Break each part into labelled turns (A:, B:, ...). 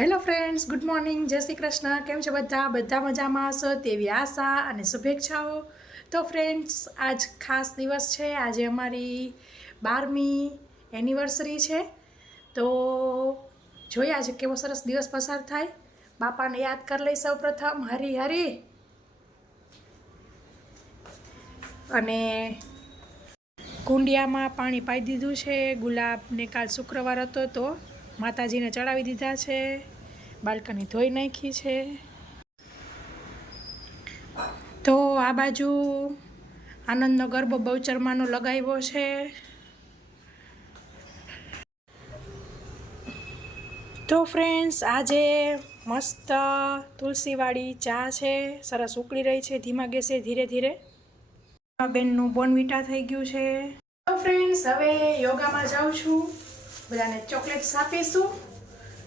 A: Hello friends good morning જય શ્રી કૃષ્ણ. કેમ છે બધા? બધા મજામાં હશો તેવી આશા અને શુભેચ્છાઓ. તો ફ્રેન્ડ્સ આજ ખાસ દિવસ છે. આજે અમારી બારમી એનિવર્સરી છે. તો, જોઈએ આજે કેવો સરસ દિવસ પસાર થાય. બાપાને યાદ કરી લઈ સૌ પ્રથમ. હરી હરી. અને કુંડિયામાં પાણી પાઈ દીધું છે. ગુલાબને કાલ શુક્રવાર હતો તો માતાજીને ચડાવી દીધા છે બાલ્કની ધોઈ નાખી છે. તો આ બાજુ આનંદનો ગરબો બહુચરમાનો લગાવ્યો છે. તો ફ્રેન્ડ્સ, આજે મસ્ત તુલસીવાળી ચા છે, સરસ ઉકળી રહી છે, ધીમા ગેસે ધીરે ધીરે. બેનનું બોનવીટા થઈ ગયું છે. તો ફ્રેન્ડ્સ, હવે યોગામાં જાઉં છું. બધાને ચોકલેટ્સ આપીશું.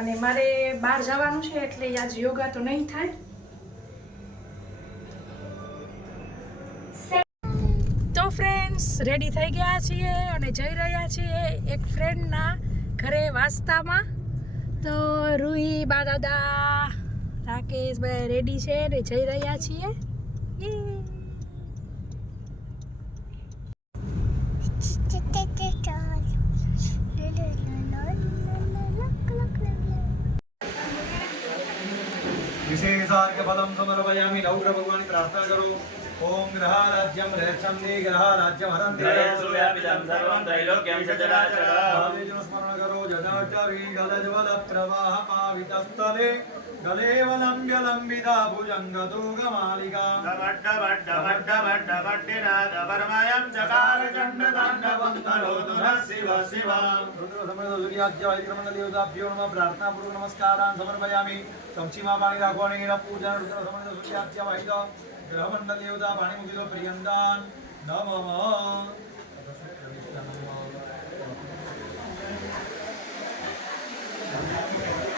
A: અને મારે બહાર જવાનું છે એટલે આજ યોગા તો નહીં થાય. તો ફ્રેન્ડ્સ રેડી થઈ ગયા છીએ અને જઈ રહ્યા છીએ એક ફ્રેન્ડના ઘરે વાસ્તામાં. તો રૂહી, બા દાદા રાકેશ બધા રેડી છે ને જઈ રહ્યા છીએ. યે.
B: विशेषार्घ पदम समर्पयामि नवग्रह भगवान की प्रार्थना करो ओम ग्रह राज्यम रहक्षन्ति ग्रह राज्यम हरन्ति
C: ग्रहेषुव्यापितं सर्वं त्रैलोक्यं सचराचरम्
B: महादेवं स्मरण करो जटाटवी गलज्वल प्रवाह पावितस्थले
C: గలేవలంబ్యలంబిద భుజంగదూగమాలిగా దబడ్డ బడ్డ బడ్డ బడ్డ
B: బడ్డినాద పరమయం చకార చండ దండవంతరోదుర శివ శివ సూర్యాద్యవైక్రమణదేవతాభ్యో నమ ప్రార్థనాపూర్వ నమస్కారాన్ సమర్పయామి సంక్షీమాపాణి రాఘోణేన పూజన రుద్ర సమణ సూర్యాద్యవైద గ్రహమండలేవతా పాణిముఖిలో ప్రియందాన్ నమః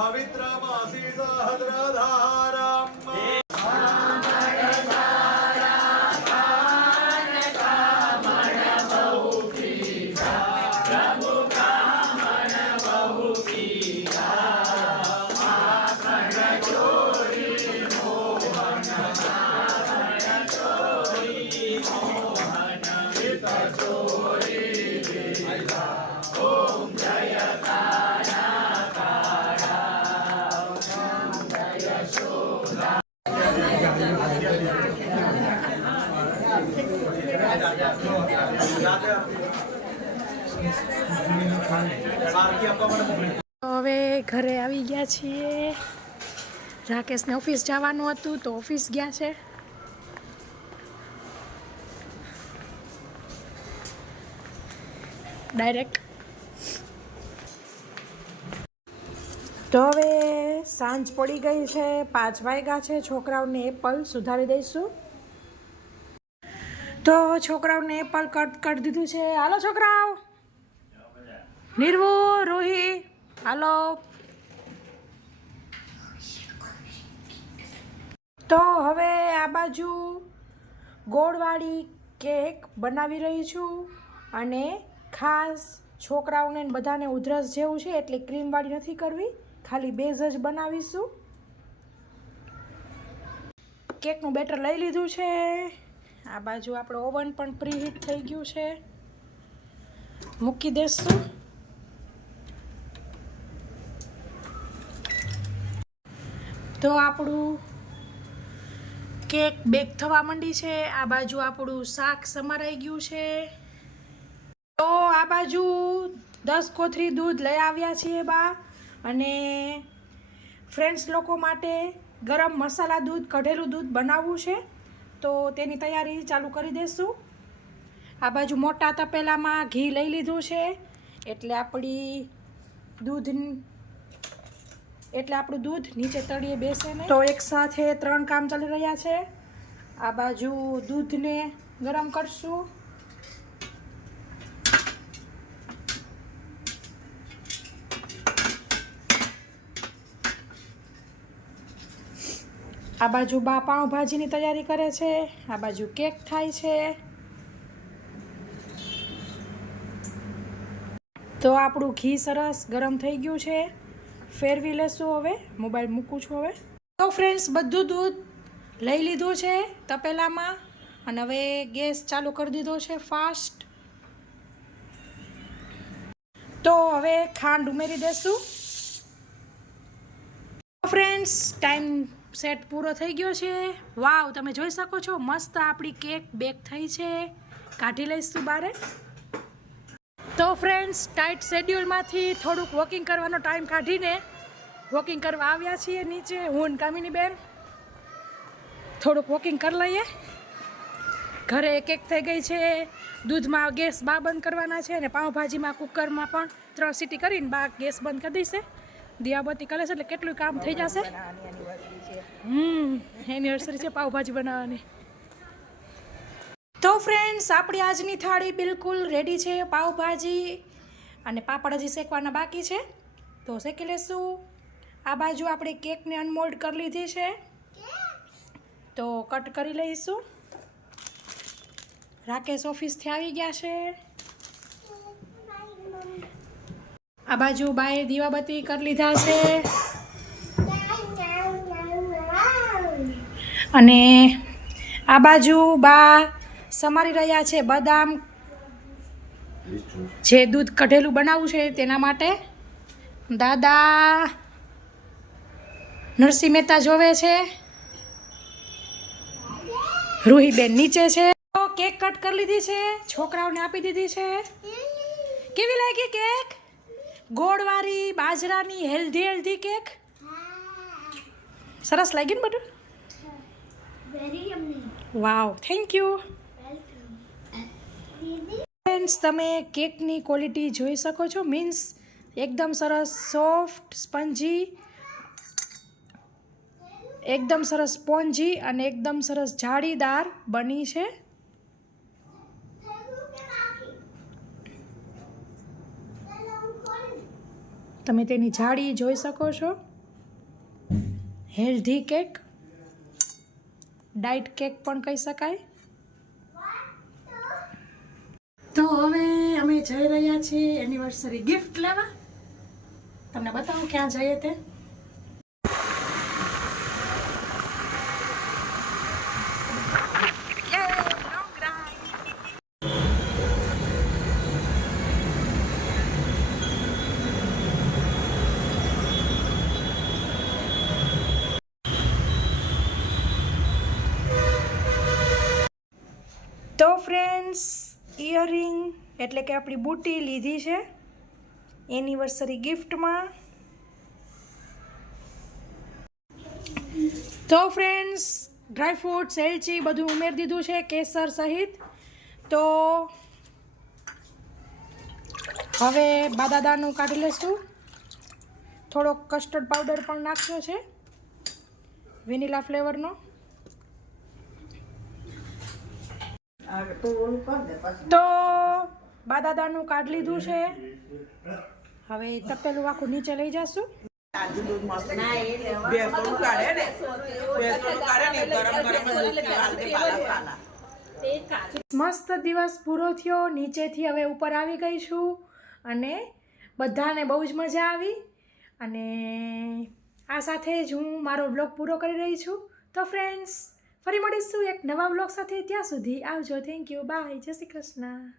A: पवित्रमासीसाहद्राधाः હવે ઘરે આવી ગયા છીએ. રાકેશને ઓફિસ જવાનું હતું તો ઓફિસ ગયા છે. ડાયરેક્ટ તો હવે સાંજ પડી ગઈ છે, પાંચ વાગ્યા છે, છોકરાઓને એપલ સુધારી દઈશું. તો છોકરાઓને એપલ કટ કરી દીધું છે. હાલો છોકરાઓ. નિર્વો, રોહી, હાલો. તો હવે આ બાજુ ગોળવાળી કેક બનાવી રહી છું અને ખાસ છોકરાઓને બધાને ઉધરસ જેવું છે એટલે ક્રીમવાળી નથી કરવી. ખાલી બેઝ જ બનાવીશું. કેકનું બેટર લઈ લીધું છે. આ બાજુ આપણો ઓવન પણ પ્રીહીટ થઈ ગયું છે. મૂકી દેશું. તો આપણું કેક બેક થવા માંડી છે. આ બાજુ આપણું શાક સમારાઈ ગયું છે. તો આ બાજુ દસ કોથરી દૂધ લઈ આવ્યા છીએ બા. અને ફ્રેન્ડ્સ લોકો માટે ગરમ મસાલા દૂધ, કઢેલું દૂધ બનાવવું છે. તો તેની તૈયારી ચાલુ કરી દઈશું આ બાજુ મોટા તપેલામાં ઘી લઈ લીધું છે. એટલે આપણી દૂધ એટલે આપણું દૂધ નીચે તળીએ બેસે ને તો એકસાથે ત્રણ કામ ચાલી રહ્યા છે. આ બાજુ દૂધને ગરમ કરશું. આ બાજુ બા પાઉંભાજીની તૈયારી કરે છે. આ બાજુ કેક થાય છે. તો આપણું ઘી સરસ ગરમ થઈ ગયું છે. ફેરવી લેશું હવે. મોબાઈલ મૂકું છું હવે. તો ફ્રેન્ડ્સ, બધું દૂધ લઈ લીધું છે તપેલામાં અને હવે ગેસ ચાલુ કરી દીધો છે ફાસ્ટ. તો હવે ખાંડ ઉમેરી દેશું. ફ્રેન્ડ્સ, ટાઈમ સેટ પૂરો થઈ ગયો છે. વાવ, તમે જોઈ શકો છો, મસ્ત આપણી કેક બેક થઈ છે. કાઢી લઈશું બારે. તો ફ્રેન્ડ્સ ટાઈટ શેડ્યુલમાંથી થોડુંક વોકિંગ કરવાનો ટાઈમ કાઢીને વોકિંગ કરવા આવ્યા છીએ નીચે, હું કામિની બેન. થોડુંક વોકિંગ કરી લઈએ. ઘરે કેક થઈ ગઈ છે. દૂધમાં ગેસ બા બંધ કરવાના છે અને પાઉંભાજીમાં કુકરમાં પણ ત્રણ સીટી કરીને બા ગેસ બંધ કરી દઈશે. દિયાબત્તી કરે છે એટલે કેટલું કામ થઈ જશે. હમ એનિવર્સરી છે, પાઉભાજી બનાવવાની. તો ફ્રેન્ડ્સ આપણી આજની થાળી બિલકુલ રેડી છે પાવભાજી અને પાપડ હજી શેકવાના બાકી છે. તો શેકી લેશું. આ બાજુ આપણે કેકને અનમોલ્ડ કરી લીધી છે. તો કટ કરી લઈશું. રાકેશ ઓફિસથી આવી ગયા છે. આ બાજુ બાએ દીવાબત્તી કરી લીધા છે. અને આ બાજુ બા સમારી રહ્યા છે બદામ જે દૂધ કઢેલું બનાવવું છે તેના માટે. દાદા નરસિંહ મહેતા જોવે છે. રૂહીબેન નીચે છે. કેક કટ કરી લીધી છે. છોકરાઓને આપી દીધી છે. કેવી લાગી કેક? ગોળવાળી બાજરાની હેલ્ધી હેલ્ધી કેક? સરસ લાગી ને બધું? Wow thank you. ફ્રેન્ડ્સ તમે કેકની ક્વોલિટી જોઈ શકો છો. મીન્સ એકદમ સરસ સોફ્ટ સ્પંજી એકદમ સરસ સ્પોન્જી અને એકદમ સરસ જાળીદાર બની છે. તમે તેની જાળી જોઈ શકો છો. હેલ્ધી કેક ડાયટ કેક પણ કહી શકાય. તો હવે અમે જઈ રહ્યા છીએ એનિવર્સરી ગિફ્ટ લેવા. તમને બતાવું ક્યાં જઈએ તે તો ફ્રેન્ડ્સ ઇયરિંગ એટલે કે આપણી બુટી લીધી છે. એનિવર્સરી ગિફ્ટમાં તો ફ્રેન્ડ્સ ડ્રાયફ્રૂટ્સ એલચી બધું ઉમેરી દીધું છે, કેસર સહિત. તો હવે બાદાદાનું કાઢી લઈશું થોડોક કસ્ટર્ડ પાવડર પણ નાખ્યો છે. વેનીલા ફ્લેવરનો તો બાદાદાનું કાર્ડ લીધું છે. હવે તપેલું આખું નીચે લઈ જશું. મસ્ત દિવસ પૂરો થયો. નીચેથી હવે ઉપર આવી ગઈ છું અને બધાને બહુ જ મજા આવી. અને આ સાથે જ હું મારો બ્લોગ પૂરો કરી રહી છું. તો ફ્રેન્ડ્સ ફરી મળીશું એક નવા બ્લોગ સાથે. ત્યાં સુધી આવજો. થેન્ક યુ બાય જય શ્રી કૃષ્ણ.